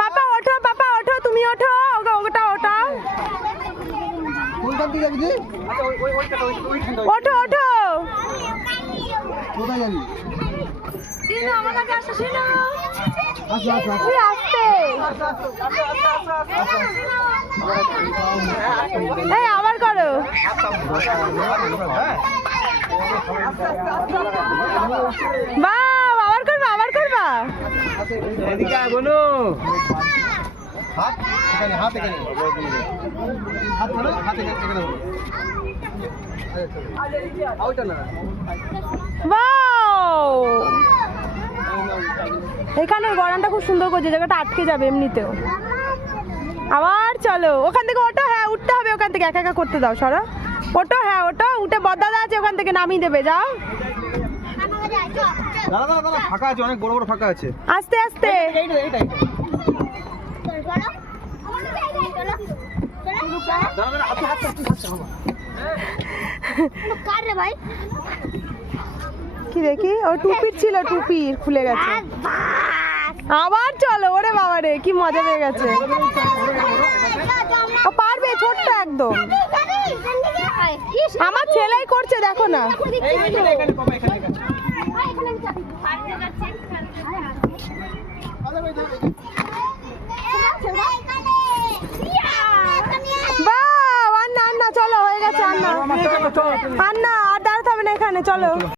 পাপা ওঠো তুমি ওঠো, ওটা ওঠাও। ওঠো ওঠো। কোথায় যাবি? আমার কাছে আসো, শোনো এই আবার করো। বাহ, আবার করবা। এদিকে আয় বলো। হাত এখানে, হাত এখানে, হাত ধরো, হাত এখানে ধরো। আউটা না। বাও, এখানে গড়ানটা খুব সুন্দর করছে, জায়গাটা আটকে যাবে এমনিতেও। আবার চলো ওখান থেকে ওঠো। হ্যাঁ উঠতে হবে ওখান থেকে, একা একা করতে দাও, সরো। ওঠো, হ্যাঁ ওঠো, উঠে বদদাদা আছে ওখান থেকে নামিয়ে দেবে, যাও। দাদা ফাঁকা আছে, অনেক বড় বড় ফাঁকা আছে। আস্তে আস্তে। কি দেখি, ও টুপির ছিল, টুপির খুলে গেছে। আবার চলো, ওরে বাবা রে, কি মজা পেয়ে গেছে। ও পারবে, ছোট্ট একদম। আমার ছেলেই করছে, দেখো না। বাহ, আর না চলো, হয়ে গেছে। আর না আর দাঁড়াতে হবে না এখানে, চলো।